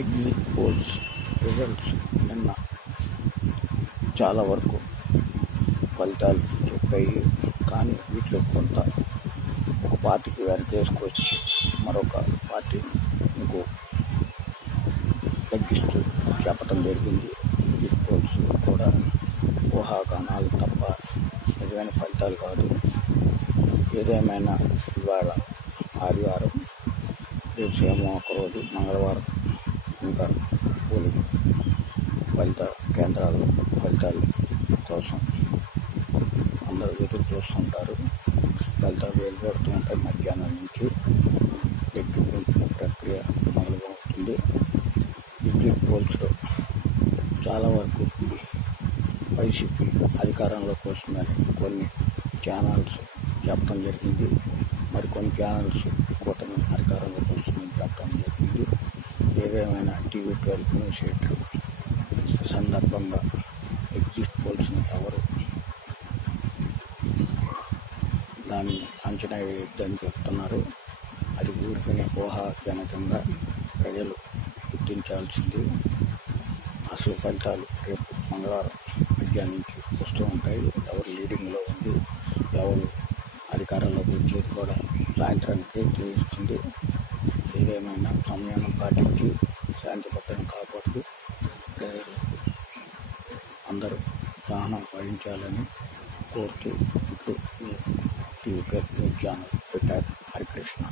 Exit polls results నిన్న చాలా వరకు ఫలితాలు చెప్పాయి. కానీ వీటిలో కొంత ఒక పార్టీకి వెనకేసుకొచ్చి మరొక పార్టీని ఇంకో తగ్గిస్తూ చెప్పటం జరిగింది. ఎగ్జిట్ పోల్స్ కూడా ఊహాగానాలు తప్ప నిజమైన ఫలితాలు కాదు. ఏదేమైనా ఇవాళ ఆదివారం, రేపు సేమో ఒకరోజు మంగళవారం ఇంకా పోలింగ్ ఫలిత కేంద్రాల్లో ఫలితాల కోసం అందరూ ఎదురు చూస్తుంటారు. ఫలితాలు వెలువడుతూ ఉంటాయి. మధ్యాహ్నం నుంచి లెక్కింపు ప్రక్రియ మొదలవుతుంది. ఎగ్జిట్ పోల్స్లో చాలా వరకు వైసీపీ అధికారంలోకి వస్తుందని కొన్ని ఛానల్స్ చెప్పడం జరిగింది. మరికొన్ని ఛానల్స్ కూటమి అధికారంలోకి వస్తుందని చెప్పడం జరిగింది. ఏదేమైనా టీవీ 12 న్యూస్ 8 సందర్భంగా ఎగ్జిట్ పోల్స్ని ఎవరు దాన్ని అంచనా వేయొద్దని చెప్తున్నారు. అది ఊరికనే ఊహాజనకంగా ప్రజలు గుర్తించాల్సింది. అసలు ఫలితాలు రేపు మంగళవారం మధ్యాహ్నం నుంచి వస్తూ ఉంటాయి. ఎవరు లీడింగ్లో ఉంది, ఎవరు అధికారంలోకి వచ్చేది కూడా సాయంత్రానికే తెలుస్తుంది. ఏదేమైనా సమయాన్ని పాటించి శాంతి భద్రతను కాపాడుతూ ప్రజలు అందరూ సహనం వహించాలని కోరుతూ ఇప్పుడు మీ టీవీ 12 న్యూస్ ఛానల్ హరికృష్ణ.